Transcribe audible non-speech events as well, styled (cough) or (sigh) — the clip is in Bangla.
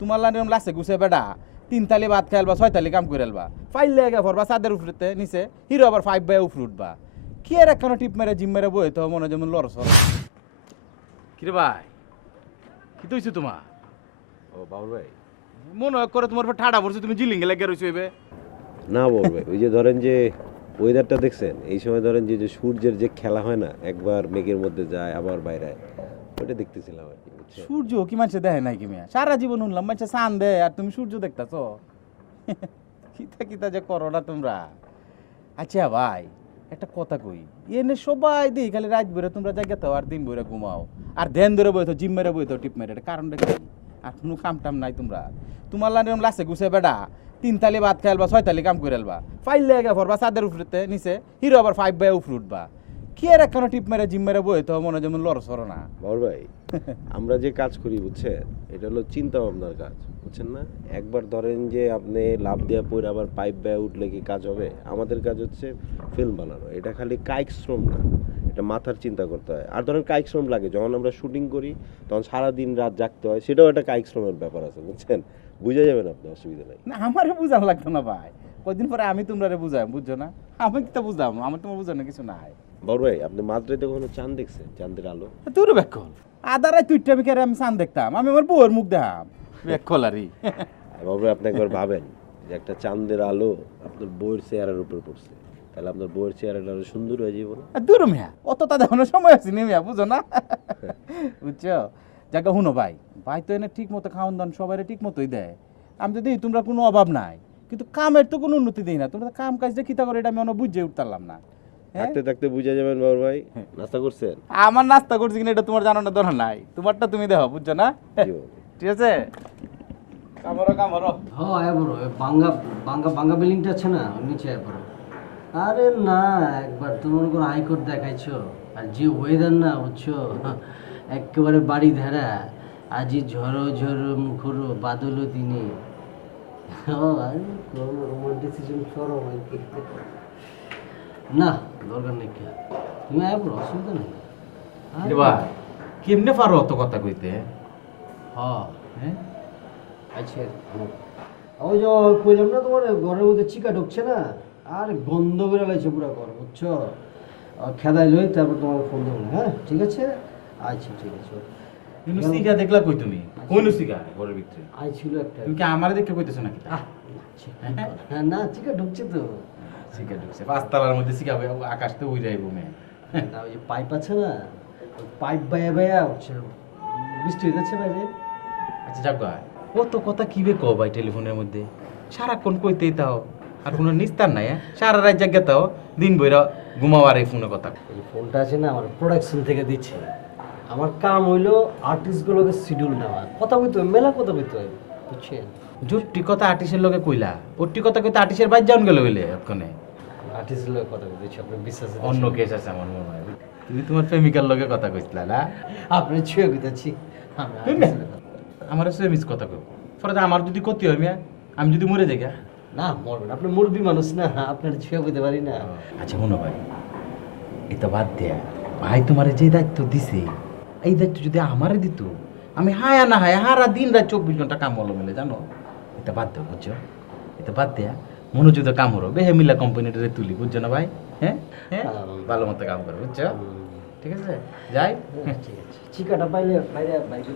তোমার লাইন লাসে গুছে বেডা তিন তালি ভাত খাইলবা ছয় তালি কাম করে এলবা ফাইল লেগে পড়বা চাঁদের উপরতে নিচে। হিরো আবার ফাইভ বাই উপরে উঠবা। কি আর একখানা টিপ মেরে জিম মেরে বই তো মনে হয় যেমন লড় সর কিরে ভাই কি তো হইছে তোমার? ও বাবুল ভাই। মনে হয় করে তোমার উপর ঠাডা পড়ছে তুমি জিলিঙ্গে লেগে রইছো এবে। না বাবুল ভাই ওই যে ধরেন যে ওয়েদারটা দেখছেন এই সময় ধরেন যে যে সূর্যের যে খেলা হয় না একবার মেঘের মধ্যে যায় আবার বাইরে ওইটা দেখতেছিলাম আর কি? সূর্য কি মানুষে দেখে নাই কি মেয়া? সারা জীবন উনলাম মানুষে চান দেয় আর তুমি সূর্য দেখতাছ? কিতা কিতা যে করো না তোমরা? আচ্ছা ভাই, একটা কথা কই। এনে সবাই দিই, খালি রাত বেরো তোমরা জায়গা তো আর দিন বইরা ঘুমাও। আর ধ্যান ধরে বইতো, জিম মেরে বইতো টিপ মেরে, এটা কারণটা কি? আর কোনো কাম টাম নাই তোমরা। তোমার লাইন লাসে গুছে বেডা, তিন তালি ভাত খাইলবা ছয় তালি কাম করে এলবা ফাইল লেগে পড়বা চাঁদের উপরতে নিচে, হিরো আবার ফাইভ বাই উপরে উঠবা। কি আর টিপ মেরে জিম মেরে বইতো মনে হয় যেমন লড় সর না। বাবুল ভাই (laughs) আমরা যে কাজ করি বুঝছেন? এটা হলো চিন্তা ভাবনার কাজ বুঝছেন না? একবার ধরেন যে আপনি লাভ দেওয়া পরে আবার পাইপ ব্যয় উঠলে কি কাজ হবে? আমাদের কাজ হচ্ছে ফিল্ম বানানো। এটা খালি কায়িক শ্রম না এটা মাথার চিন্তা করতে হয়। আর ধরেন কায়িক শ্রম লাগে যখন আমরা শুটিং করি তখন সারা দিন রাত জাগতে হয় সেটাও একটা কায়িক শ্রমের ব্যাপার আছে বুঝছেন? বুঝে যাবেন আপনি অসুবিধা নাই। না আমারে বুঝান লাগতো না ভাই। কদিন পরে আমি তোমরা বুঝাই বুঝছ না? আমি তা বুঝাম? আমার তোমার বুঝানো কিছু নাই। বড় ভাই আপনি মাত্রাতে কখনো চাঁদ দেখছেন চাঁদের আলো? তোর বেকল আদারাই তুইটা আমি কেন আমি সান দেখতাম আমি আমার বউয়ের মুখ দেখাম। বেকল আরই বাবু ভাই আপনি একবার ভাবেন যে একটা চাঁদের আলো আপনার বইয়ের চেয়ারের উপর পড়ছে। তাহলে আপনার বইয়ের চেয়ারটা আরও সুন্দর হয়ে যাবে দূর মিয়া অত তা দেখানোর সময় আছে নি মিয়া বুঝো না? বুঝছ? জায়গা শুনো ভাই ভাই তো এনে ঠিক মতো খাওয়ান দান সবাই ঠিক মতোই দেয়। আমি তো দিই তোমরা কোনো অভাব নাই কিন্তু কামের তো কোনো উন্নতি দিই না। তোমরা তো কাম কাজ যে কিতা করে এটা আমি অন্য বুঝে উঠতারলাম না। হ্যাঁ থাকতে থাকতে বুঝে যাবেন বাবু ভাই। নাস্তা করছেন? আমার নাস্তা করছি কিনা এটা তোমার জানানোর দরকার নাই। তোমারটা তুমি দেখো বুঝছ না? ঠিক আছে? কামড়ো কামড়ো। হ্যাঁ এবারও বাঙ্গা বাঙ্গা বাঙ্গা বিল্ডিংটা আছে না নিচে এবারও আরে না একবার তুমি মনে করো হাইকোর্ট দেখাইছো। আর যে ওয়েদার না বুঝছ? একেবারে বাড়ি ধারা। আজি ঝড়ো ঝড়ো মুখরো বাদলও দিনে। রোমান্টিসিজম করো আর কি। না দরকার নেই কি? তুমি এবার অসুবিধা নেই। কেমনে পারো অত কথা কইতে? হ্যাঁ হ্যাঁ? আচ্ছা ওই যে কইলাম না তোমার ঘরের মধ্যে চিকা ঢুকছে না? আর গন্ধ করে লাগছে পুরো ঘর বুঝছ? খেদাই লই তারপর তোমার ফোন দেবো হ্যাঁ? ঠিক আছে? আচ্ছা ঠিক আছে। সিগা দেখলা কই তুমি? কোন সিগা ঘরের ভিতরে? আই ছিল একটা। তুমি কি আমারে দেখে কইতেছো নাকি? আহ, চিকা- হ্যাঁ না চিকা ঢুকছে তো। সিগা ঢুকছে। পাঁচতলার মধ্যে সিগা আকাশ তো উড়ে যাইবো মে না ওই যে পাইপ আছে না পাইপ বাইয়া বাইয়া উঠছে বৃষ্টি হয়ে যাচ্ছে বাইরে আচ্ছা যাক কত কথা কিবে কও ভাই টেলিফোনের মধ্যে? সারাক্ষণ কইতেই তাও আর কোনো নিস্তার নাই হ্যাঁ? সারা রাত জায়গা তাও দিন বইরা ঘুমাও আর এই ফোনে কথা। এই ফোনটা আছে না আমার প্রোডাকশন থেকে দিচ্ছে। আমার কাম হইল আর্টিস্টগুলোকে শিডিউল নেওয়া। কথা হবে মেলা কথা বলতে হবে বুঝছেন? জুট্টি কথা আর্টিস্টের লগে কইলা। ওটি কথা কইতে আর্টিস্টের বাইর যাওন গেল হইলে ওখানে আর্টিস্টের কথা বলতেছি আপনার বিশ্বাস অন্য কেস আছে আমার মনে হয়। তুমি তোমার প্রেমিকার লগে কথা কইছিলা না? আপনি ছুঁয়ে? কথা- আমার সে মিস কথা কই পরে আমার যদি ক্ষতি হয় মিয়া আমি যদি মরে যাই। না মরবেন আপনি মুরবি মানুষ না আপনার ছুঁয়ে বুঝতে পারি না। আচ্ছা শুনো ভাই এটা বাদ দেয়া। ভাই তোমার যে দায়িত্ব দিছে এই দায়িত্ব যদি আমারে দিত আমি হায়া না হায়া হারা দিন রাত চব্বিশ ঘণ্টা কাম হলো মেলে জানো? এটা বাদ দেও বুঝছ? এটা বাদ দেয়া মনোযোগ কাম হলো বেহে মিলা কোম্পানিটা তুলি বুঝছ না ভাই? হ্যাঁ? হ্যাঁ? ভালো মতো কাম করো বুঝছ? ঠিক আছে? যাই। ঠিক আছে। চিকাটা পাইলে বাইরে বাইরে